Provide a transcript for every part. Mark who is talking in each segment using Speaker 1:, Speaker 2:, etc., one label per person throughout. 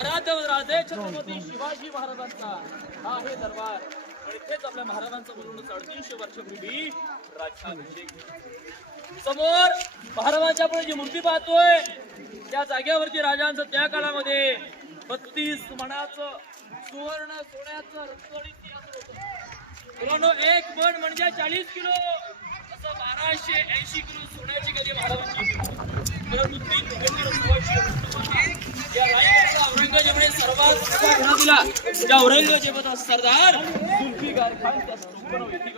Speaker 1: आराध्य राजे छत्रपती शिवाजी महाराजांचा हा आहे दरबार. आणि इथेच आपल्या महाराजांचं बोलून साडेतीनशे वर्षापूर्वी राज्याभिषेक. समोर महाराजांच्या पुढे जी मूर्ती पाहतोय त्या जागेवरती राजांचं त्या काळामध्ये बत्तीस मणाचं सुवर्ण सोन्याचं रक्तगणित एक मन म्हणजे चाळीस किलो. असं बाराशे ऐंशी किलो सोन्याची कधी महाराज औरंगजेबाने औरंगजेबाचा सरदार जुल्फिकार खान त्या स्तंभन येथे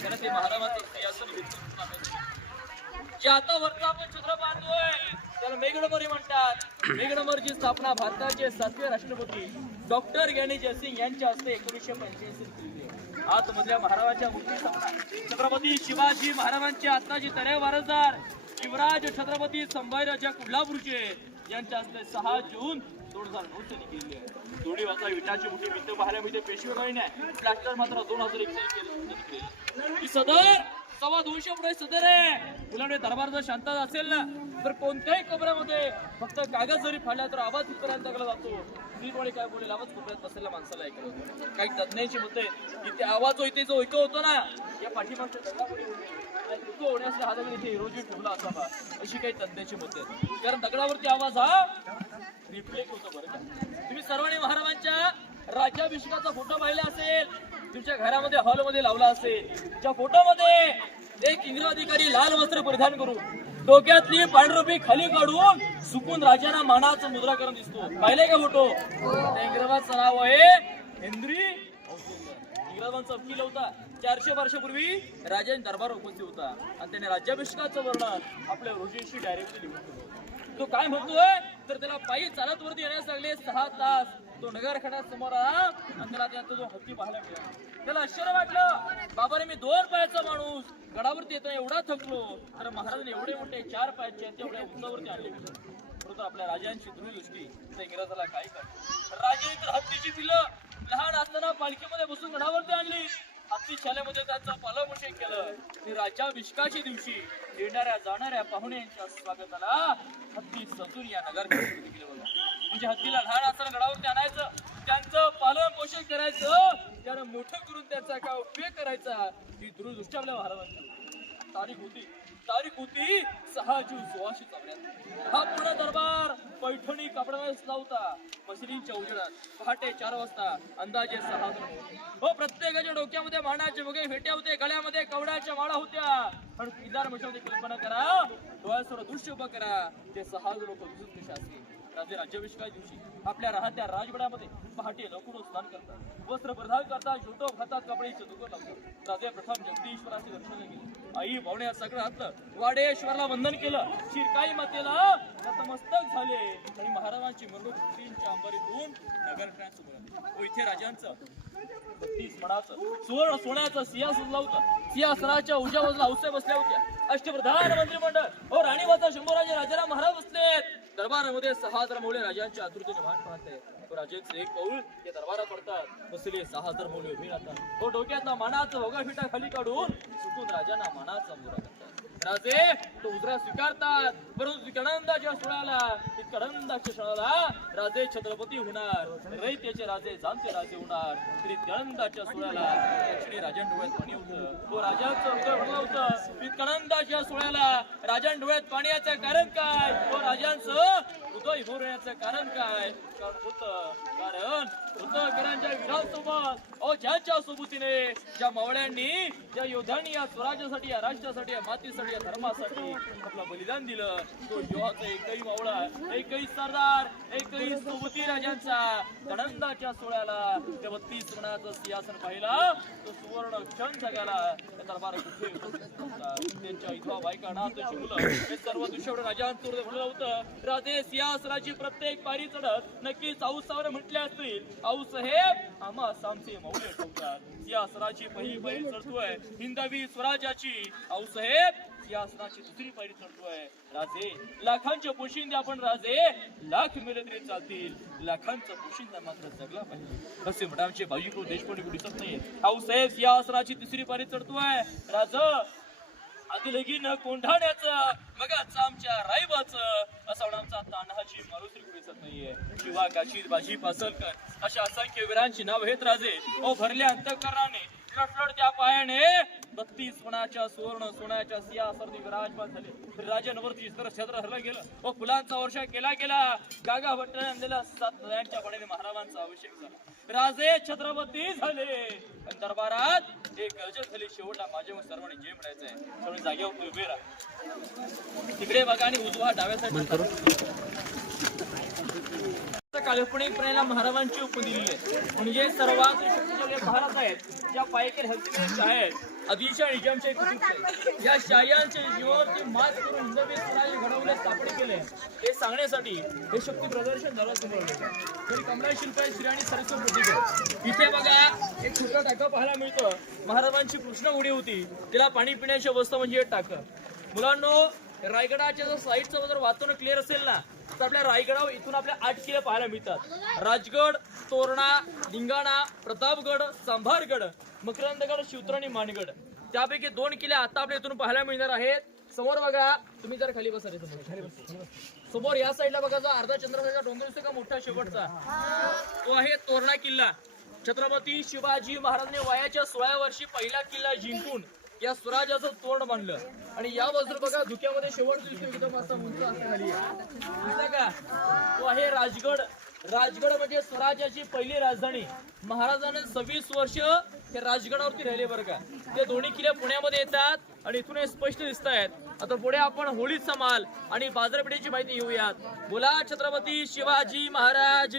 Speaker 1: त्याला ते महाराजांचं सिंहासन घेतलं जे आता वरचा आपण चित्र पाहतोय त्याला मेघडमरी म्हणतात मेघडमरची स्थापना भारताचे सातवे राष्ट्रपती डॉक्टर ज्ञानी जयसिंग यांच्या हस्ते एकोणीसशे पंच्याऐंशी केली आतमधल्या महाराजांच्या मूर्ती छत्रपती शिवाजी महाराजांचे आत्ताचे तरे वारसदार शिवराज छत्रपती संभाजीराजा कोल्हापूरचे यांच्या हस्ते सहा जून दोन वाजता विटाची मोठी भिंत पाहायला मिळते पेशवेकाळी नाही. प्लास्टर मात्र दोन हजार एकशे सदर सव्वा दोनशे पुढे सदर आहे. मुलांनी दरबार जर शांत असेल ना तर कोणत्याही कबरामध्ये फक्त कागद जरी फाडला तर आवाज इथपर्यंत जातो. नीटवाणी काय बोलेल आवाज कोपऱ्यात बसलेल्या माणसाला ऐकलं काही तज्ञांची मते की ते आवाज जो इथे जो ऐकव होतो ना या पाठीमागच्या दगडापुढे ऐकू होण्यासाठी हा दगड इथे हिरोजी ठेवला असावा अशी काही तज्ञांची मते. कारण दगडावरती आवाज हा रिफ्लेक्ट होतो बरं तुम्ही सर्वांनी महाराजांच्या राज्याभिषेकाचा फोटो पाहिला असेल तुमच्या घरामध्ये हॉलमध्ये लावला असेल त्या फोटोमध्ये एक इंग्रज अधिकारी लाल वस्त्र परिधान करून डोक्यातली पांढरपी खाली काढून सुकून राजांना मानाचं मुद्राकरण दिसतो. पाहिले का फोटो? त्या नाव आहे हेनरी इंग्रजांचा वकील होता. चारशे वर्षापूर्वी राजाने दरबार उपस्थित होता. आणि त्याने राज्याभिषेकाचं वर्णन आपल्या रोजीशी डायरेक्टली लिहून तो काय म्हणतोय? तर त्याला पायी चालत वरती येण्यास लागले. सहा तास. तो नगरखडा समोर आला. आणि त्याला त्याचा जो हत्ती पाहायला मिळाला. त्याला आश्चर्य वाटलं. बाबाने मी दोन पायाचा माणूस गडावरती येताना एवढा थकलो. तर महाराजांनी एवढे मोठे चार पायाचे तेवढ्या उंचावरती आणले. परंतु आपल्या राजांची दूरदृष्टी त्या इंग्रजाला काय कर राजाने तर हत्तीची दिलं लहान असताना पालखीमध्ये बसून गडावरती शालेमध्ये त्यांचं पालअभिषेक केलं. ते राज्याभिषेकाच्या दिवशी येणाऱ्या जाणाऱ्या पाहुण्यांच्या स्वागताला हत्ती सजून या नगर केलं बघा. म्हणजे हत्तीला लहान असताना गडावरती आणायचं त्यांचं पालन पोषण करायचं त्यानं मोठं करून त्याचा काय उपयोग करायचा ही दूरदृष्टी आपल्या महाराजांची तारीख होती. तारीख होती सहा जून सोळाशे चौऱ्याहत्तर. हा पूर्ण दरबार पैठणी कपड्यामध्ये लावता. मशिदींच्या उजेडात पहाटे चार वाजता अंदाजे सहा हो प्रत्येकाच्या डोक्यामध्ये मानाचे वगैरे फेट्या होते गळ्यामध्ये कवड्याच्या माळा होत्या. पण किल्लार मशामध्ये कल्पना करा डोळ्यासमोर दृश्य उभं करा. ते सहा लोक दिसून कशा असतील राजे राज्याभिषेका दिवशी आपल्या राहत्या राजगडामध्ये पहाटे लवकर स्नान करतात. वस्त्र प्रधान करतात छोटो खातात कपडे दुकान लावतात. राजे प्रथम जगदीश्वराचे दर्शन केले आई भावण्या सगळं हातलं. वाडेश्वरला वंदन केलं. शिरकाई मातेला नतमस्तक झाले. आणि महाराजांची मिरवणूक अंबारीतून नगर हो, इथे राजांचं. बत्तीस मणाचं सुवर्ण सोन्याचं सिंहासन लावतं सिंहासनाच्या उजा बाजूला हौसे बसल्या होत्या. अष्टप्रधान मंत्रिमंडळ. हो राणीवाचा शंभूराजे राजाराम महाराज बसले दरबारामध्ये सहा हजार मौले राजांच्या आतुरतेने वाट पाहते. हो एक पाऊल या दरबारात पडतात. बसले सहा हजार मौले उभी राहतात हो डोक्यातला मानाचं होगा फिटा खाली काढून सुकून राजांना मानाचा मुरा करतात. राजे तो उजरा स्वीकारतात. परंतु कडंदाच्या सोहळ्याला कडंदाच्या सोहळ्याला राजे छत्रपती होणार. रयतेचे राजे जाणते राजे होणार. तरी कडंदाच्या सोहळ्याला दक्षिणी राजन डोळ्यात पाणी होतं. तो राजाचं हृदय भरलं होतं. कडंदाच्या सोहळ्याला राजन डोळ्यात पाणी याचं कारण काय? तो राजांचं हृदय होण्याचं कारण काय? होतं ज्याच्या सोबतीने ज्या मावळ्यांनी ज्या योद्ध्यांनी या स्वराज्यासाठी या राष्ट्रासाठी या मातीसाठी या धर्मासाठी आपलं बलिदान दिलं तो युवाचा एकही मावळा एकही सरदार एकही सोबती राजांचा दणंदाच्या सोहळ्याला त्या बत्तीस मनाचं सिंहासन पाहिला. तो सुवर्ण क्षण जगाला दरबार कुठे त्यांच्या इथवा बायका नाथ शिवलं हे सर्व दुष्यवड राजांचं म्हणलं होतं. राजे सिंहासनाची प्रत्येक पारी चढत नक्कीच आऊस सावर म्हटले असतील आऊ साहेब आम्हा सामचे मौल्य ठेवतात सिंहासनाची पहिली पायरी चढतोय. हिंदवी स्वराज्याची. आऊ साहेब सिंहासनाची दुसरी पायरी चढतोय. राजे लाखांच्या पोशिंदे आपण राजे. लाख मिळत तरी चालतील. लाखांचा पोशिंदा मात्र जगला पाहिजे. असे मॅडमचे बाजूकडून देशपांडे दिसत नाही आऊ साहेब सिंहासनाची तिसरी पायरी चढतोय. राज आधी कोंढाण्याचं मगच आमच्या राईबाचं असा आमचा तान्हाजी मारुश्री दिसत नाहीये. किंवा काशीद बाजी पासलकर अशा असंख्य वीरांची नाव आहेत राजे. ओ भरल्या अंतकरणाने. त्या पायाने. बत्तीस सोन्याच्या सुवर्ण सोन्याच्या सिया सरदी विराजमान झाले. राजांवरती तर छत्र हरलं गेलं. व फुलांचा वर्षा केला गेला. गागा भट्टाने आणलेल्या सात नद्यांच्या पाण्याने महाराजांचा अभिषेक झाला. राजे छत्रपती झाले. दरबारात एक गजर झाली शेवटला माझे मग सर्वांनी जे म्हणायचंय सर्व जागेवर उभे राहा. तिकडे बघा आणि उजवा डाव्या साईड काल्पनिकपणेला महाराजांची उप दिलेली आहे. म्हणजे सर्वात शक्तिशाली महाराज आहेत ज्या पायकेल हलकी आहेत अतिशय निजामशाही कुतुबशाही या शाह्यांच्या जीवावरती मात करून हिंदवी स्वराज्य घडवले स्थापन केले हे सांगण्यासाठी हे शक्ती प्रदर्शन झालं समोर तरी कमला शिल्प आहे श्री आणि सरस्वत प्रतीक आहे इथे बघा एक छोटं टाकं पाहायला मिळतं. महाराजांची कृष्ण उडी होती. तिला पाणी पिण्याची अवस्था म्हणजे टाकं. मुलांनो रायगडाच्या जर साईडचं जर वातावरण क्लिअर असेल ना तर आपल्या रायगडावर इथून आपल्या आठ किल्ले पाहायला मिळतात. राजगड तोरणा लिंगाणा प्रतापगड सांभारगड मकरंदगड शिवत्र आणि मानगड त्यापैकी दोन किल्ले आता आपल्या इथून पाहायला मिळणार आहेत. समोर बघा तुम्ही जर खाली बसा रे समोर. खाली बसा. समोर या साईडला बघा जो अर्धा चंद्राचा डोंगर दिसतो का मोठा शेवटचा? तो आहे तोरणा किल्ला. छत्रपती शिवाजी महाराजांनी वयाच्या सोळा वर्षी पहिला किल्ला जिंकून या स्वराज्याचं तोंड बांधलं आणि या बाजूला बघा धुक्यामध्ये शेवट दिसतो एकदम असा उंच असं खाली. का? तो आहे राजगड. राजगड म्हणजे स्वराज्याची पहिली राजधानी. महाराजांनी सव्वीस वर्ष हे राजगडावरती राहिले बरं का. ते दोन्ही किल्ले पुण्यामध्ये येतात आणि इथून हे स्पष्ट दिसत आहेत आता पुढे आपण होळीचा माल आणि बाजारपेठेची माहिती घेऊयात. बोला छत्रपती शिवाजी महाराज